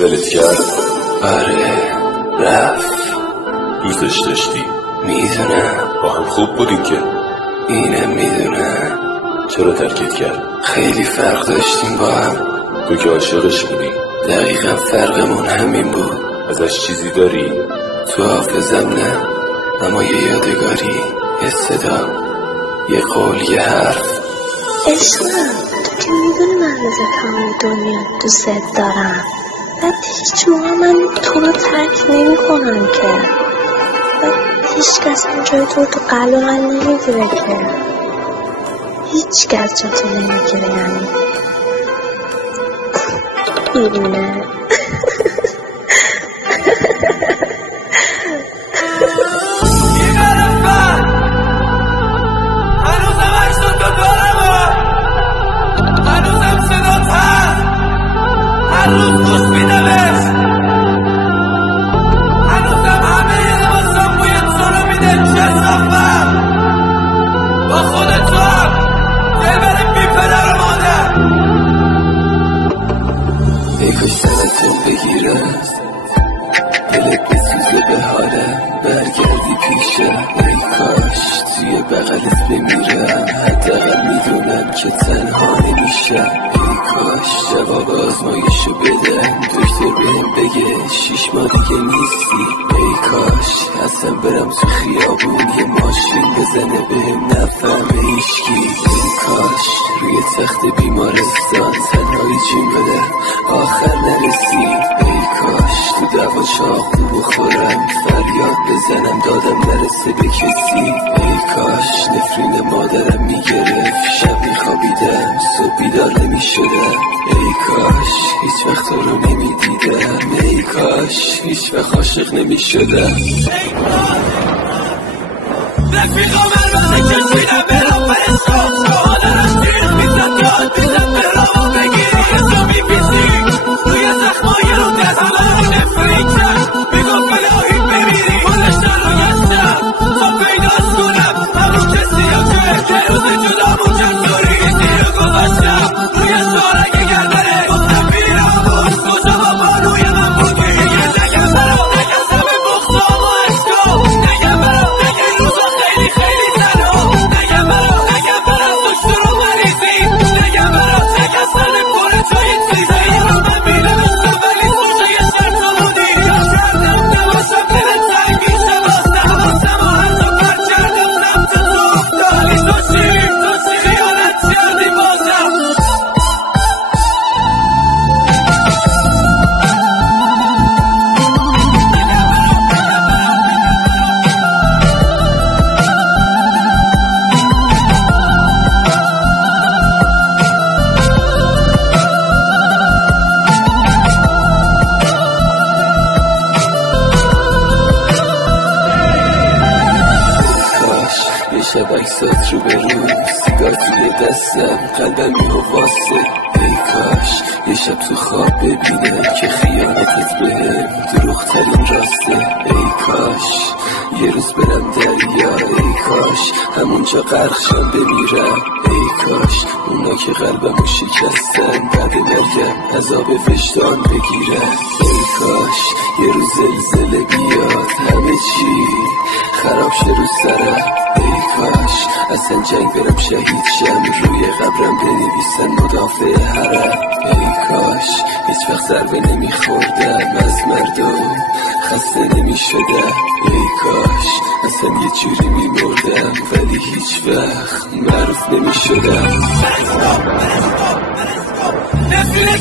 ولت کرد؟ آره رفت. دوستش داشتی؟ میدونم. با هم خوب بودیم که. اینم میدونم. چرا ترکت کرد؟ خیلی فرق داشتیم با هم. تو که عاشقش بودی. دقیقا فرقمون همین بود. ازش چیزی داری؟ تو حافظم نه، اما یه یادگاری، یه صدا، یه قول، یه حرف. عشقم تو که میدونی من مثل تمام دنیا دوست دارم. بعد هیچ موقع من تو رو ترک نمی کنم که. هیچ کس جای تو قلب من نمیگیره که. هیچ کس جای تو نمیگیره یعنی. اینه بگیرم دلت بسوزه به حالم برگردی پیشم. ای کاش توی بغلت بمیرم، حداقل میدونم که تنها نمیشم. ای کاش جواب آزمایشو بدم، دکتر بهم بگه 6 ماه دیگه نیستی. ای کاش اصلا برم تو خیابون یه ماشین بزنه بهم نفهمه هیچکی. ای کاش روی تخت بیمارستان تنهایی جون بدم آخر نرسید. ای کاش تو دوا چاقو بخورم فریاد بزنم دادم نرسه به کسی. ای کاش نفرین مادرم میگرفت شب میخوابیدم صبح بیدار نمیشدم. ای کاش هیچ وقت تو رو نمیدیدم. ای کاش هیچ وقت عاشق نمیشدم. رفیقا من روزه کشیدم برام فرستاد سوالرش دیر میزد یاد بیزد برام بگیری حسابی فیزیک روی زخمای رو دستالان نفری کرد میگفت الهی بمیری حالش در رو گشتم تا پیداست کنم همون کسی هم که روز جدامون چندوری ایزی رو گذاشتم روی سارنگ گردنه گفتم بیرم باش کجا با بانوی من بودی نگم برام نگم سب بختام و عشقام نگم برام نگم روزا خیلی تنها نگم برام نگم برام دکتر و مریضی نگم برام نگم سن پر جای چیزی من میدونستم ولی تو یه شرط بودی کردم نباشم دلت تنگی شباستم واسم و حتی پر کردم سمت تو افتادی تو چی خیانت کردی بازم. یه شب عکسات رو به رو سیگار توی دستم قلبم می‌واسه. ای کاش یه شب تو خواب ببینم که خیانتت بهم دروغ‌ترین راسته. ای کاش یه روز برم دریا. ای کاش همونجا غرق شم بمیرم. ای کاش اونا که قلبمو شکستن بعد مرگم عذاب وجدان بگیرم. ای کاش یه روز زلزله بیاد همه چی خراب شه رو سرم. ای کاش اصلا جنگ برم شهید شم روی قبرم بنویسن مدافع حرم. ای کاش هیچ وقت ضربه نمیخوردم از مردم خسته نمیشدم. ای کاش اصلا یه جوری میمردم ولی هیچ وقت معروف نمیشدم. نفیل